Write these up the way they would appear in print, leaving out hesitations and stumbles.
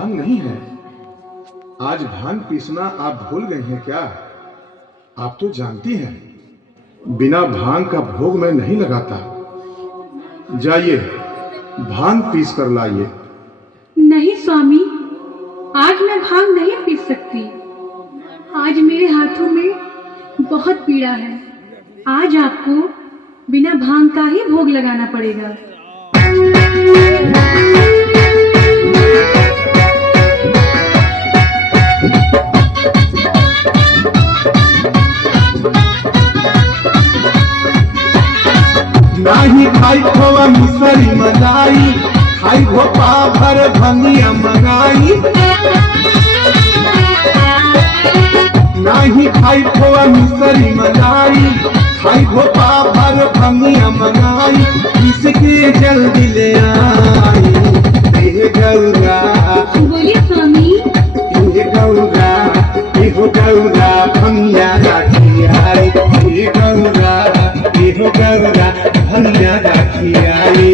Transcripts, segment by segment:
भांग नहीं है। आज भांग पीसना आप भूल गई हैं क्या? आप तो जानती हैं बिना भांग का भोग मैं नहीं लगाता। जाइए भांग पीस कर लाइए। नहीं स्वामी, आज मैं भांग नहीं पी सकती। आज मेरे हाथों में बहुत पीड़ा है। आज आपको बिना भांग का ही भोग लगाना पड़ेगा। नाही खाई खोवा मिसरी मलाई, खाई भोपा भर धनिया मंगाई। नाही खाई खोवा मिसरी मलाई, खाई भोपा भर धनिया मंगाई। इसके जल्दी ले आई हे गौरा। बोलिए स्वामी। हे गौरा, हे गौरा धनिया राखी आई। हे गौरा, हे गौरा धनिया राखी आई।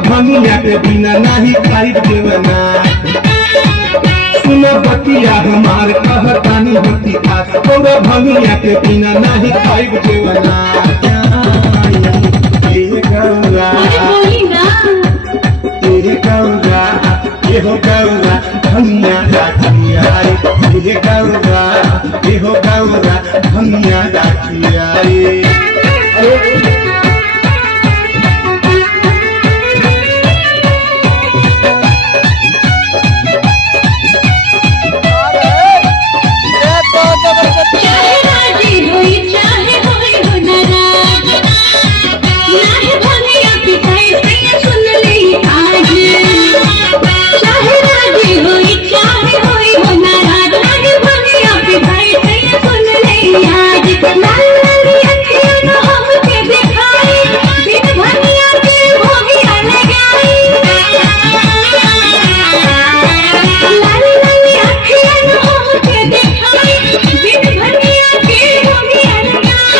भंगिया के बिना नहीं खाई देवना। सुनो बतिया हमार कहतानी होती खा, भंगिया के बिना नहीं खाई देवना।